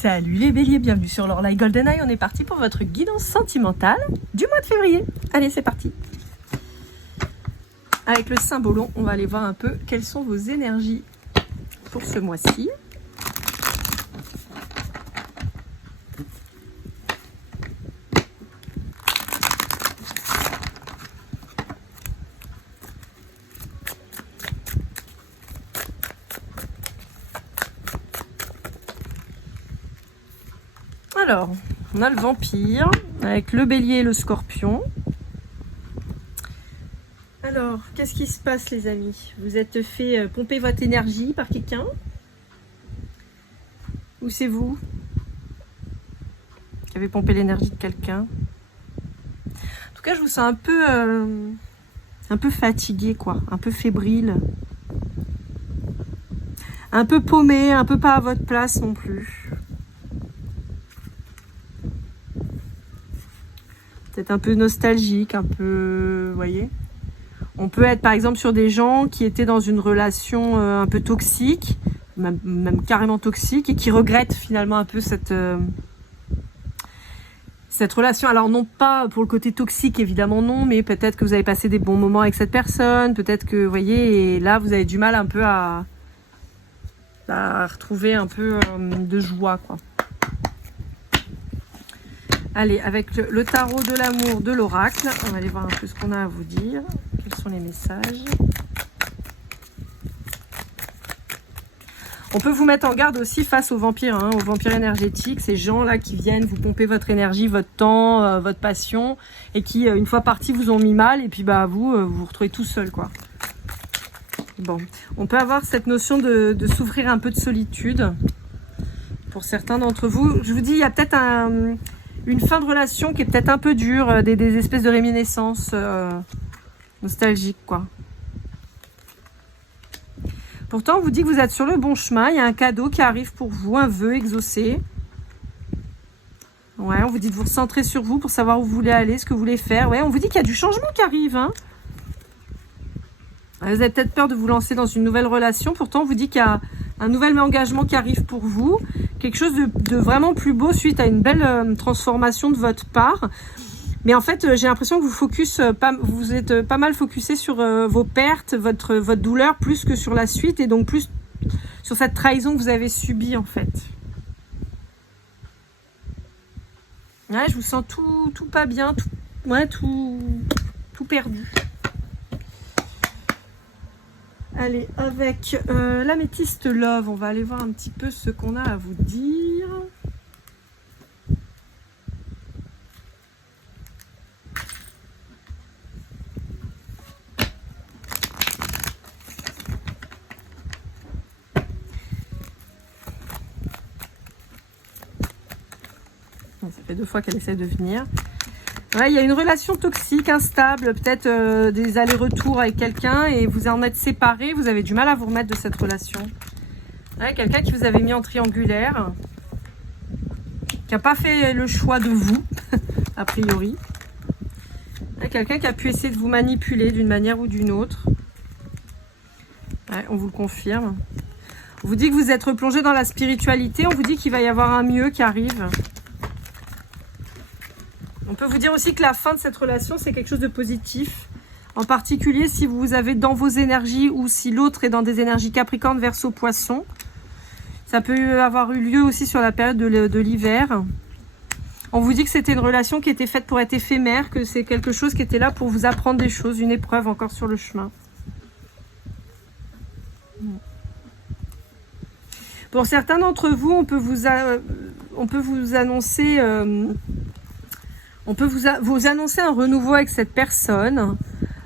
Salut les béliers, bienvenue sur Lorelai GoldenEye, on est parti pour votre guidance sentimentale du mois de février. Allez, c'est parti. Avec le Symbolon, on va aller voir un peu quelles sont vos énergies pour ce mois-ci. Alors, on a le vampire, avec le bélier et le scorpion. Alors, qu'est-ce qui se passe les amis? Vous êtes fait pomper votre énergie par quelqu'un? Ou c'est vous qui avez pompé l'énergie de quelqu'un? En tout cas, je vous sens un peu fatigué, quoi, un peu fébrile. Un peu paumé, un peu pas à votre place non plus. Peut-être un peu nostalgique, un peu, vous voyez. On peut être par exemple sur des gens qui étaient dans une relation un peu toxique, même carrément toxique, et qui regrettent finalement un peu cette relation. Alors non pas pour le côté toxique, évidemment non, mais peut-être que vous avez passé des bons moments avec cette personne, peut-être que, vous voyez, et là vous avez du mal un peu à retrouver un peu de joie, quoi. Allez, avec le tarot de l'amour de l'oracle, on va aller voir un peu ce qu'on a à vous dire. Quels sont les messages? On peut vous mettre en garde aussi face aux vampires, hein, aux vampires énergétiques, ces gens-là qui viennent vous pomper votre énergie, votre temps, votre passion, et qui, une fois partis, vous ont mis mal, et puis bah vous vous retrouvez tout seul, quoi. Bon, on peut avoir cette notion de souffrir un peu de solitude. Pour certains d'entre vous, je vous dis, il y a peut-être une fin de relation qui est peut-être un peu dure, des espèces de réminiscences nostalgiques, quoi. Pourtant, on vous dit que vous êtes sur le bon chemin, il y a un cadeau qui arrive pour vous, un vœu exaucé. Ouais, on vous dit de vous recentrer sur vous pour savoir où vous voulez aller, ce que vous voulez faire. Ouais, on vous dit qu'il y a du changement qui arrive, hein. Vous avez peut-être peur de vous lancer dans une nouvelle relation, pourtant on vous dit qu'il y a un nouvel engagement qui arrive pour vous, quelque chose de vraiment plus beau suite à une belle transformation de votre part. Mais en fait, j'ai l'impression que vous êtes pas mal focusé sur vos pertes, votre douleur, plus que sur la suite, et donc plus sur cette trahison que vous avez subie, en fait. Ouais, je vous sens tout pas bien, tout perdu. Allez, avec l'améthyste Love, on va aller voir un petit peu ce qu'on a à vous dire. Ça fait 2 fois qu'elle essaie de venir. Ouais, il y a une relation toxique, instable, peut-être des allers-retours avec quelqu'un et vous en êtes séparés, vous avez du mal à vous remettre de cette relation. Ouais, quelqu'un qui vous avait mis en triangulaire, qui n'a pas fait le choix de vous, a priori. Ouais, quelqu'un qui a pu essayer de vous manipuler d'une manière ou d'une autre. Ouais, on vous le confirme. On vous dit que vous êtes replongé dans la spiritualité, on vous dit qu'il va y avoir un mieux qui arrive. On peut vous dire aussi que la fin de cette relation, c'est quelque chose de positif. En particulier, si vous avez dans vos énergies ou si l'autre est dans des énergies Capricorne, Verseau, Poisson. Ça peut avoir eu lieu aussi sur la période de l'hiver. On vous dit que c'était une relation qui était faite pour être éphémère, que c'est quelque chose qui était là pour vous apprendre des choses, une épreuve encore sur le chemin. Pour certains d'entre vous, on peut vous annoncer... On peut vous annoncer un renouveau avec cette personne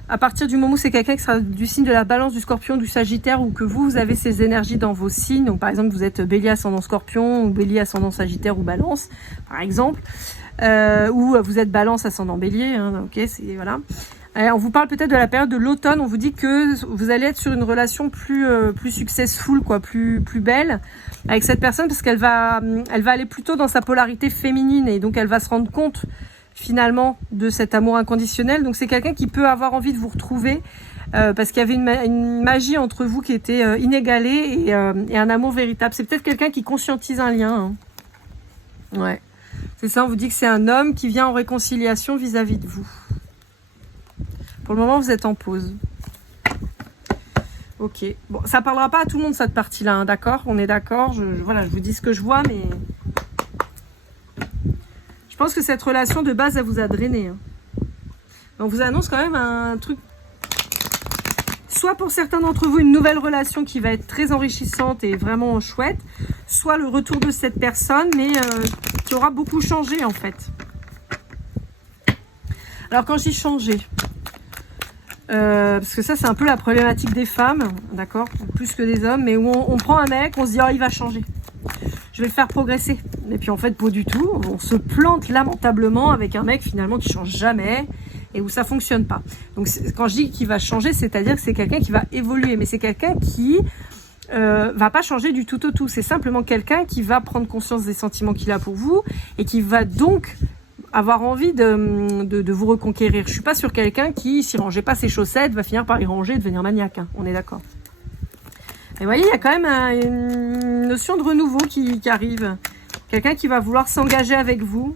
à partir du moment où c'est quelqu'un qui sera du signe de la Balance, du Scorpion, du Sagittaire, ou que vous avez ces énergies dans vos signes. Donc par exemple, vous êtes Bélier ascendant Scorpion ou Bélier ascendant Sagittaire ou Balance, par exemple, ou vous êtes Balance ascendant Bélier. Hein, ok, c'est voilà. On vous parle peut-être de la période de l'automne. On vous dit que vous allez être sur une relation plus successful, quoi, plus belle avec cette personne, parce qu'elle va aller plutôt dans sa polarité féminine et donc elle va se rendre compte finalement de cet amour inconditionnel. Donc c'est quelqu'un qui peut avoir envie de vous retrouver parce qu'il y avait une magie entre vous qui était inégalée et un amour véritable. C'est peut-être quelqu'un qui conscientise un lien, hein. Ouais. C'est ça, on vous dit que c'est un homme qui vient en réconciliation vis-à-vis de vous. Pour le moment, vous êtes en pause. Ok. Bon, ça parlera pas à tout le monde, cette partie-là, hein, d'accord? On est d'accord. Voilà, je vous dis ce que je vois, mais... Je pense que cette relation, de base, elle vous a drainé. Hein. On vous annonce quand même un truc... Soit pour certains d'entre vous, une nouvelle relation qui va être très enrichissante et vraiment chouette. Soit le retour de cette personne, mais qui aura beaucoup changé, en fait. Alors, quand je dis changer... parce que ça c'est un peu la problématique des femmes, d'accord, plus que des hommes, mais où on prend un mec, on se dit oh il va changer, je vais le faire progresser, et puis en fait pas du tout, on se plante lamentablement avec un mec finalement qui change jamais et où ça fonctionne pas. Donc quand je dis qu'il va changer, c'est-à-dire que c'est quelqu'un qui va évoluer, mais c'est quelqu'un qui va pas changer du tout au tout, c'est simplement quelqu'un qui va prendre conscience des sentiments qu'il a pour vous et qui va donc avoir envie de vous reconquérir. Je suis pas sur quelqu'un qui, s'il rangeait pas ses chaussettes, va finir par y ranger et devenir maniaque. Hein. On est d'accord. Et vous voyez, il y a quand même une notion de renouveau qui arrive. Quelqu'un qui va vouloir s'engager avec vous.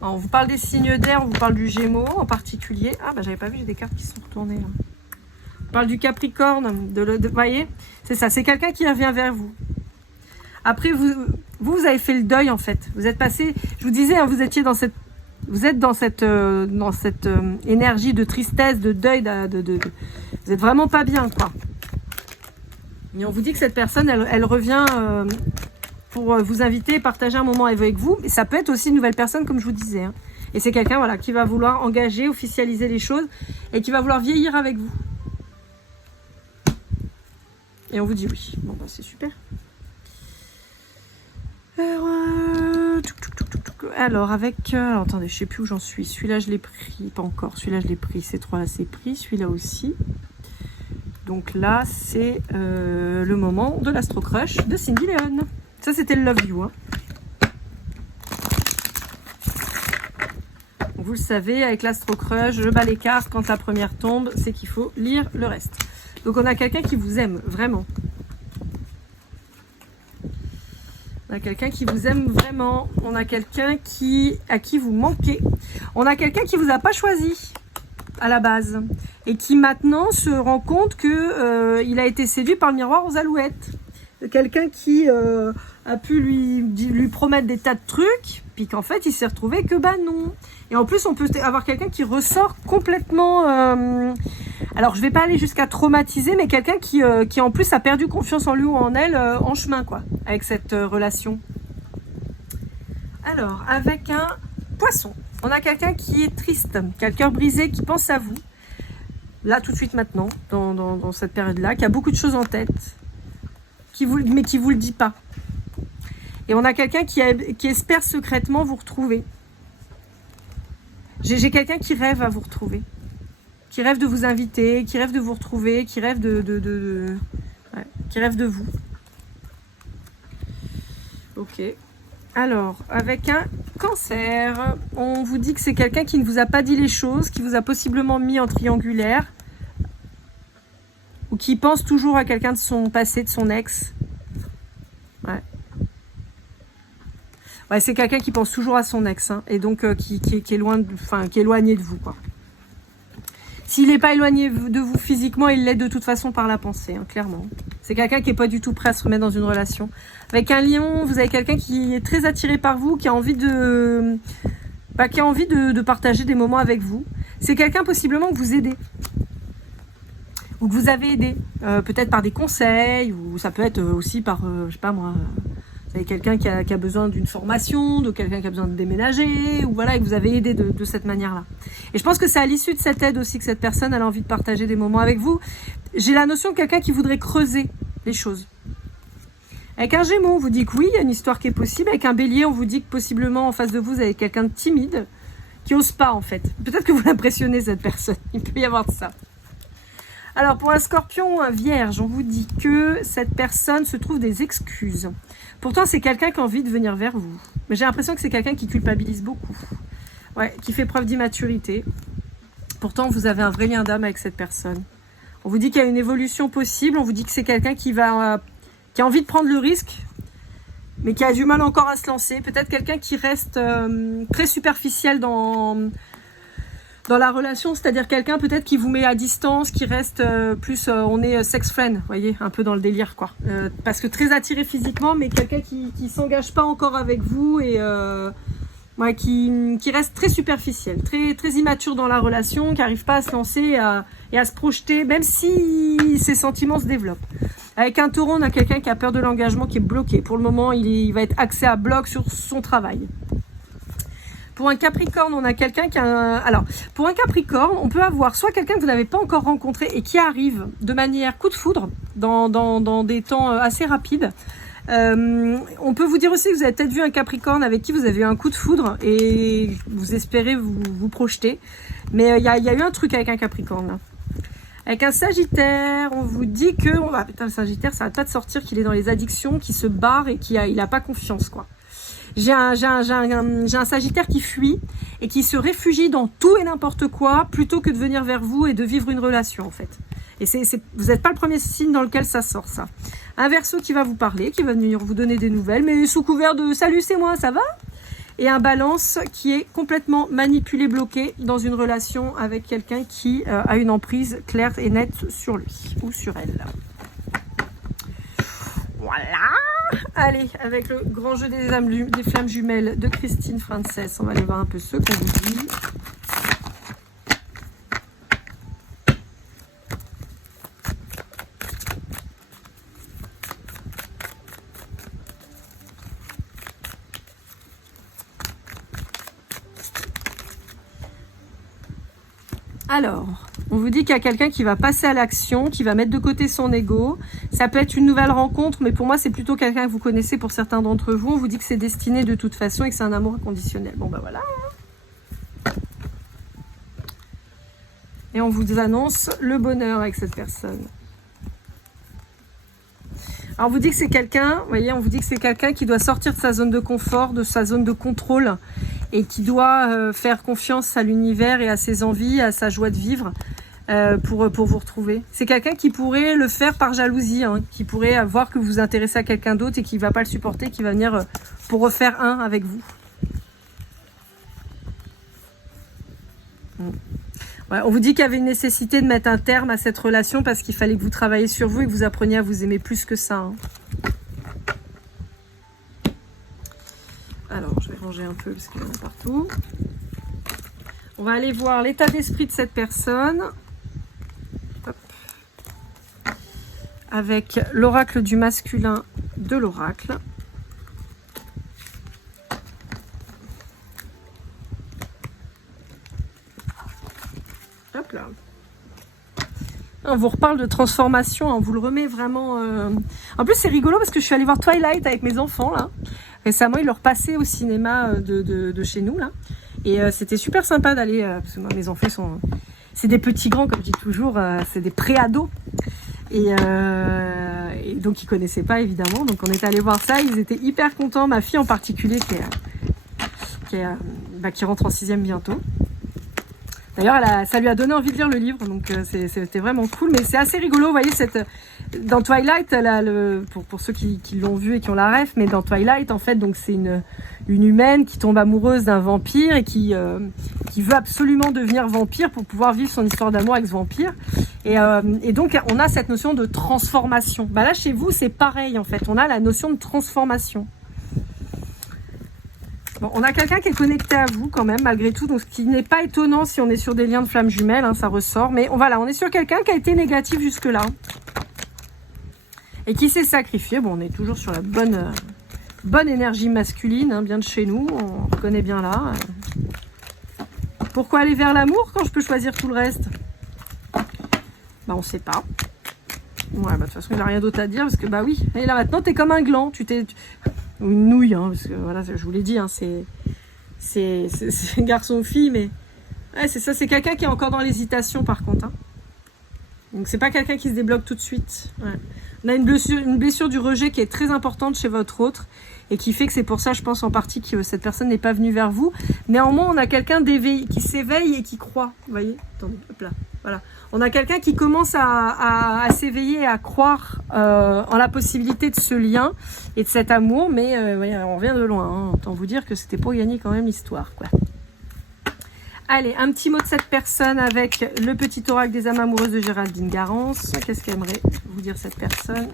Alors, on vous parle des signes d'air, on vous parle du Gémeaux en particulier. Ah, bah j'avais pas vu, j'ai des cartes qui sont retournées là. On parle du Capricorne. Vous voyez, c'est ça, c'est quelqu'un qui revient vers vous. Après, vous avez fait le deuil en fait. Vous êtes passé, je vous disais, hein, vous êtes dans cette énergie de tristesse, de deuil, vous êtes vraiment pas bien quoi. Et on vous dit que cette personne, elle revient pour vous inviter et partager un moment avec vous. Mais ça peut être aussi une nouvelle personne, comme je vous disais. Hein. Et c'est quelqu'un voilà qui va vouloir engager, officialiser les choses et qui va vouloir vieillir avec vous. Et on vous dit oui. Bon bah c'est super. Alors avec... attendez, je sais plus où j'en suis. Celui-là, je l'ai pris. Pas encore. Celui-là, je l'ai pris. Ces trois-là, c'est pris. Celui-là aussi. Donc là, c'est le moment de l'Astro Crush de Cindy Leon. Ça, c'était le Love You. Hein. Vous le savez, avec l'Astro Crush, je bats les cartes. Quand la première tombe, c'est qu'il faut lire le reste. Donc on a quelqu'un qui vous aime, vraiment. On a quelqu'un qui vous aime vraiment. On a quelqu'un à qui vous manquez. On a quelqu'un qui vous a pas choisi à la base. Et qui maintenant se rend compte que il a été séduit par le miroir aux alouettes. Quelqu'un qui a pu lui promettre des tas de trucs. Puis qu'en fait, il s'est retrouvé que bah non. Et en plus, on peut avoir quelqu'un qui ressort complètement... alors, je vais pas aller jusqu'à traumatiser, mais quelqu'un qui en plus a perdu confiance en lui ou en elle en chemin, quoi, avec cette relation. Alors, avec un poisson, on a quelqu'un qui est triste, qui a le cœur brisé, qui pense à vous. Là, tout de suite, maintenant, dans cette période-là, qui a beaucoup de choses en tête, mais qui vous le dit pas. Et on a quelqu'un qui espère secrètement vous retrouver. J'ai quelqu'un qui rêve à vous retrouver. Qui rêve de vous inviter, qui rêve de vous retrouver, qui rêve qui rêve de vous. Ok. Alors, avec un Cancer, on vous dit que c'est quelqu'un qui ne vous a pas dit les choses, qui vous a possiblement mis en triangulaire, ou qui pense toujours à quelqu'un de son passé, de son ex. Ouais. Ouais, c'est quelqu'un qui pense toujours à son ex, hein, et donc qui est loin, qui est éloigné de vous, quoi. S'il n'est pas éloigné de vous physiquement, il l'est de toute façon par la pensée, hein, clairement. C'est quelqu'un qui n'est pas du tout prêt à se remettre dans une relation. Avec un lion, vous avez quelqu'un qui est très attiré par vous, qui a envie de partager des moments avec vous. C'est quelqu'un possiblement que vous aidez. Ou que vous avez aidé. Peut-être par des conseils, ou ça peut être aussi par, je sais pas moi... Vous avez quelqu'un qui a besoin d'une formation, de quelqu'un qui a besoin de déménager, ou voilà, et que vous avez aidé de cette manière-là. Et je pense que c'est à l'issue de cette aide aussi que cette personne a envie de partager des moments avec vous. J'ai la notion de quelqu'un qui voudrait creuser les choses. Avec un Gémeaux, on vous dit que oui, il y a une histoire qui est possible. Avec un Bélier, on vous dit que possiblement en face de vous, vous avez quelqu'un de timide, qui n'ose pas en fait. Peut-être que vous l'impressionnez cette personne, il peut y avoir de ça. Alors pour un Scorpion ou un Vierge, on vous dit que cette personne se trouve des excuses. Pourtant c'est quelqu'un qui a envie de venir vers vous. Mais j'ai l'impression que c'est quelqu'un qui culpabilise beaucoup. Ouais, qui fait preuve d'immaturité. Pourtant vous avez un vrai lien d'âme avec cette personne. On vous dit qu'il y a une évolution possible, on vous dit que c'est quelqu'un qui a envie de prendre le risque mais qui a du mal encore à se lancer. Peut-être quelqu'un qui reste très superficiel dans la relation, c'est-à-dire quelqu'un peut-être qui vous met à distance, qui reste plus, on est sex friend, vous voyez, un peu dans le délire, quoi. Parce que très attiré physiquement, mais quelqu'un qui s'engage pas encore avec vous et ouais, qui reste très superficiel, très immature dans la relation, qui n'arrive pas à se lancer et à se projeter, même si ses sentiments se développent. Avec un taureau, on a quelqu'un qui a peur de l'engagement, qui est bloqué. Pour le moment, il va être axé à bloc sur son travail. Pour un Capricorne, on a quelqu'un qui a Alors, pour un Capricorne, on peut avoir soit quelqu'un que vous n'avez pas encore rencontré et qui arrive de manière coup de foudre dans des temps assez rapides. On peut vous dire aussi que vous avez peut-être vu un Capricorne avec qui vous avez eu un coup de foudre et vous espérez vous projeter. Mais il y a eu un truc avec un Capricorne là. Avec un Sagittaire, on vous dit que... putain, le Sagittaire, ça va pas de sortir, qu'il est dans les addictions, qu'il se barre et il a pas confiance, quoi. J'ai un Sagittaire qui fuit et qui se réfugie dans tout et n'importe quoi plutôt que de venir vers vous et de vivre une relation, en fait. Et vous n'êtes pas le premier signe dans lequel ça sort, ça. Un Verseau qui va vous parler, qui va venir vous donner des nouvelles, mais sous couvert de « Salut, c'est moi, ça va ?» Et un Balance qui est complètement manipulé, bloqué dans une relation avec quelqu'un qui a une emprise claire et nette sur lui ou sur elle. Voilà. Allez, avec le grand jeu des flammes jumelles de Christine Frances, on va aller voir un peu ce qu'on vous dit. Alors, on vous dit qu'il y a quelqu'un qui va passer à l'action, qui va mettre de côté son ego. Ça peut être une nouvelle rencontre, mais pour moi, c'est plutôt quelqu'un que vous connaissez pour certains d'entre vous. On vous dit que c'est destiné de toute façon et que c'est un amour inconditionnel. Bon, bah voilà. Et on vous annonce le bonheur avec cette personne. Alors, on vous dit que c'est quelqu'un, vous voyez, on vous dit que c'est quelqu'un qui doit sortir de sa zone de confort, de sa zone de contrôle, et qui doit faire confiance à l'univers et à ses envies, à sa joie de vivre pour vous retrouver. C'est quelqu'un qui pourrait le faire par jalousie, hein, qui pourrait voir que vous vous intéressez à quelqu'un d'autre et qui ne va pas le supporter, qui va venir pour refaire un avec vous. Ouais, on vous dit qu'il y avait une nécessité de mettre un terme à cette relation parce qu'il fallait que vous travailliez sur vous et que vous appreniez à vous aimer plus que ça. Hein. Alors, je vais ranger un peu parce qu'il y en a partout. On va aller voir l'état d'esprit de cette personne. Hop. Avec l'oracle du masculin de l'oracle. Hop là. On vous reparle de transformation, on vous le remet vraiment... En plus, c'est rigolo parce que je suis allée voir Twilight avec mes enfants, là. Récemment, ils leur passaient au cinéma de chez nous, là. Et c'était super sympa d'aller... parce que moi, mes enfants sont... C'est des petits grands, comme je dis toujours. C'est des pré-ados. Et donc, ils ne connaissaient pas, évidemment. Donc, on est allé voir ça. Ils étaient hyper contents. Ma fille en particulier, qui rentre en 6e bientôt. D'ailleurs, ça lui a donné envie de lire le livre, donc c'était vraiment cool. Mais c'est assez rigolo, vous voyez, dans Twilight, pour ceux qui l'ont vu et qui ont la ref, mais dans Twilight, en fait, donc c'est une humaine qui tombe amoureuse d'un vampire et qui veut absolument devenir vampire pour pouvoir vivre son histoire d'amour avec ce vampire. Et donc, on a cette notion de transformation. Bah là, chez vous, c'est pareil, en fait. On a la notion de transformation. Bon, on a quelqu'un qui est connecté à vous quand même, malgré tout, donc ce qui n'est pas étonnant si on est sur des liens de flammes jumelles, hein, ça ressort. Mais voilà, on est sur quelqu'un qui a été négatif jusque-là et qui s'est sacrifié. Bon, on est toujours sur la bonne énergie masculine, hein, bien de chez nous, on reconnaît bien là. Pourquoi aller vers l'amour quand je peux choisir tout le reste? Bah, on sait pas. Ouais, bah, de toute façon, il n'a rien d'autre à dire parce que, bah oui, et là maintenant, t'es comme un gland, ou une nouille, hein, parce que voilà, je vous l'ai dit, hein, c'est garçon ou fille, mais ouais, c'est ça, c'est quelqu'un qui est encore dans l'hésitation par contre. Hein. Donc c'est pas quelqu'un qui se débloque tout de suite. Ouais. On a une blessure du rejet qui est très importante chez votre autre, et qui fait que c'est pour ça, je pense en partie que cette personne n'est pas venue vers vous. Néanmoins, on a quelqu'un d'éveillé, qui s'éveille et qui croit. Vous voyez? Attendez, hop là. Voilà. On a quelqu'un qui commence à s'éveiller et à croire en la possibilité de ce lien et de cet amour, mais voyez, on revient de loin. Hein. Autant vous dire que c'était pour gagner quand même l'histoire, quoi. Allez, un petit mot de cette personne avec le petit oracle des âmes amoureuses de Géraldine Garance. Qu'est-ce qu'aimerait vous dire cette personne?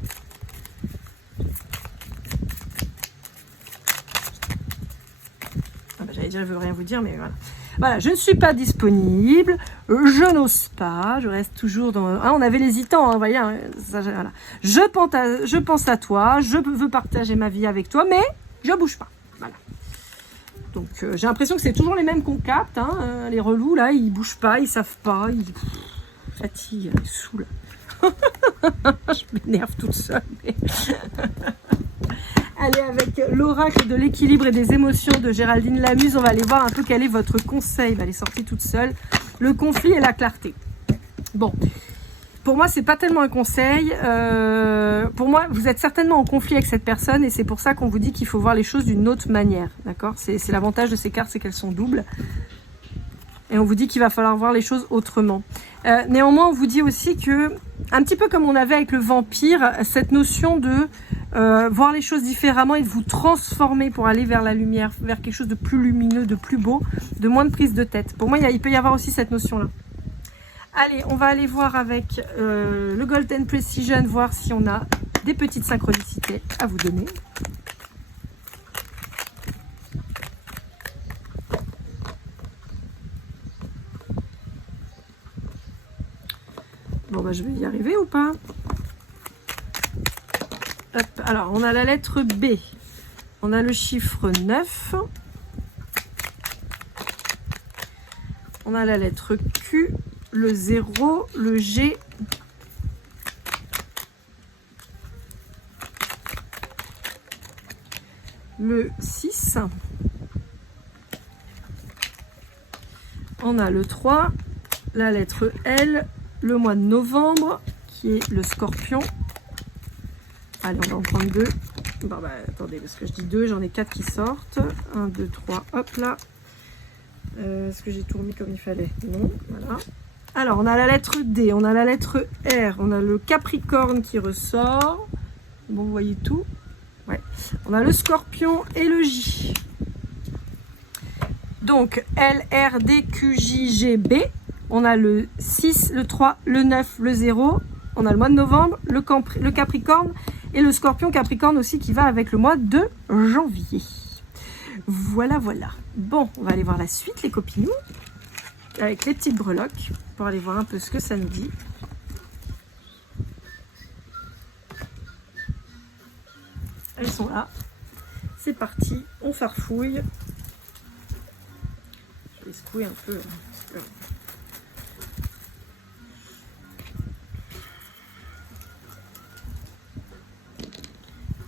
Ah bah, j'allais dire, elle veut rien vous dire, mais voilà. Voilà, je ne suis pas disponible, je n'ose pas, je reste toujours dans... Ah, on avait l'hésitant, hein, vous voyez, hein, ça, voilà. Je pense à toi, je veux partager ma vie avec toi, mais je bouge pas. Voilà. Donc j'ai l'impression que c'est toujours les mêmes qu'on capte, hein, les relous là, ils bougent pas, ils savent pas, ils fatiguent, ils saoulent. Je m'énerve toute seule. Mais... Allez, avec l'oracle de l'équilibre et des émotions de Géraldine Lamuse, on va aller voir un peu quel est votre conseil. Elle est sortie toute seule. Le conflit et la clarté. Bon, pour moi, c'est pas tellement un conseil. Pour moi, vous êtes certainement en conflit avec cette personne et c'est pour ça qu'on vous dit qu'il faut voir les choses d'une autre manière. D'accord? C'est l'avantage de ces cartes, c'est qu'elles sont doubles. Et on vous dit qu'il va falloir voir les choses autrement. Néanmoins, on vous dit aussi que, un petit peu comme on avait avec le vampire, cette notion de voir les choses différemment et de vous transformer pour aller vers la lumière, vers quelque chose de plus lumineux, de plus beau, de moins de prise de tête. Pour moi, il peut y avoir aussi cette notion-là. Allez, on va aller voir avec le Golden Precision, voir si on a des petites synchronicités à vous donner. Bon, bah, je vais y arriver ou pas? Hop, alors, on a la lettre B. On a le chiffre 9. On a la lettre Q, le 0, le G. Le 6. On a le 3, la lettre L, le mois de novembre, qui est le scorpion. Allez, on va en prendre 2. Bon, bah, attendez, parce que je dis 2, j'en ai 4 qui sortent. 1, 2, 3, hop là. Est-ce que j'ai tout remis comme il fallait? Non, voilà. Alors, on a la lettre D, on a la lettre R, on a le Capricorne qui ressort. Bon, vous voyez tout. Ouais. On a le Scorpion et le J. Donc, L, R, D, Q, J, G, B. On a le 6, le 3, le 9, le 0. On a le mois de novembre, le Capricorne et le Scorpion Capricorne aussi qui va avec le mois de janvier. Voilà, voilà. Bon, on va aller voir la suite, les copinous, avec les petites breloques, pour aller voir un peu ce que ça nous dit. Elles sont là. C'est parti, on farfouille. Je vais secouer un peu.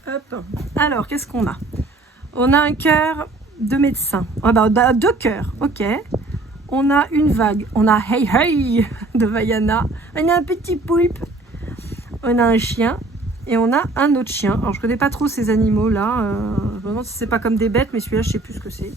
Hop. Alors, qu'est-ce qu'on a? On a un cœur de médecin. Ah bah, on a 2 cœurs, ok. On a une vague. On a Hey Hey de Vaiana. On a un petit poulpe. On a un chien. Et on a un autre chien. Alors, je connais pas trop ces animaux-là. Je me demande si c'est pas comme des bêtes, mais celui-là, je sais plus ce que c'est.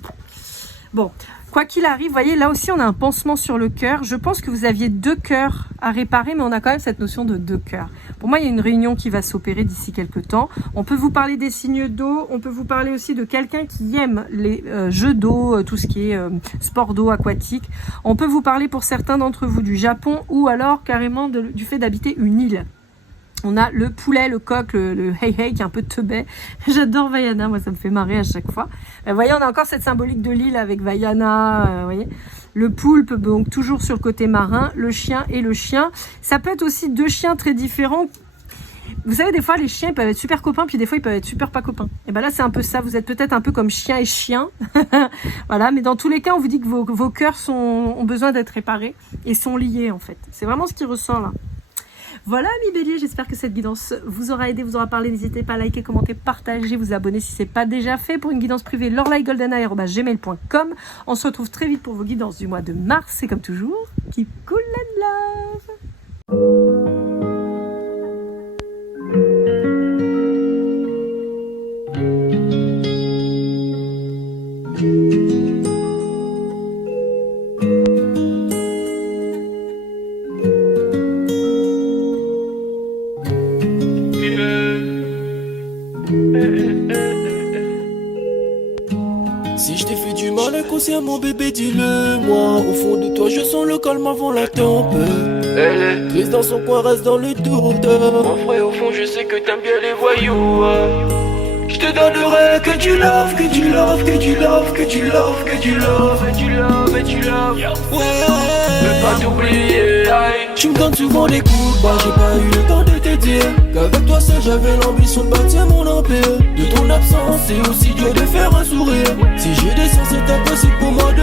Bon, quoi qu'il arrive, vous voyez, là aussi, on a un pansement sur le cœur. Je pense que vous aviez 2 cœurs à réparer, mais on a quand même cette notion de 2 cœurs. Pour moi, il y a une réunion qui va s'opérer d'ici quelques temps. On peut vous parler des signes d'eau. On peut vous parler aussi de quelqu'un qui aime les jeux d'eau, tout ce qui est sport d'eau aquatique. On peut vous parler pour certains d'entre vous du Japon ou alors carrément du fait d'habiter une île. On a le poulet, le coq, le hey hey qui est un peu teubé. J'adore Vaiana, moi ça me fait marrer à chaque fois. Vous voyez, on a encore cette symbolique de l'île avec Vaiana, vous voyez. Le poulpe, donc toujours sur le côté marin, le chien et le chien. Ça peut être aussi 2 chiens très différents. Vous savez, des fois les chiens ils peuvent être super copains, puis des fois ils peuvent être super pas copains. Et ben là c'est un peu ça, vous êtes peut-être un peu comme chien et chien. Voilà, mais dans tous les cas on vous dit que vos cœurs ont besoin d'être réparés et sont liés en fait. C'est vraiment ce qui ressort là. Voilà, mes béliers, j'espère que cette guidance vous aura aidé, vous aura parlé. N'hésitez pas à liker, commenter, partager, vous abonner si ce n'est pas déjà fait. Pour une guidance privée, lorlaigoldeneye@gmail.com. On se retrouve très vite pour vos guidances du mois de mars. Et comme toujours, keep cool and love. Si je t'ai fait du mal inconsciemment bébé dis-le moi. Au fond de toi je sens le calme avant la tempête. Elle est triste dans son coin, reste dans le doute. Mon frère au fond je sais que t'aimes bien les voyous. Je te donnerai que du love, que du love, que du love, que du love, que du love, et du love, et du love. Ouais, veux pas t'oublier. Tu me donnes souvent des coups de barre, j'ai pas eu le temps de te dire qu'avec toi seul j'avais l'ambition de bâtir mon empire. De ton absence c'est aussi dur de faire un sourire. Si je descends c'est impossible pour moi de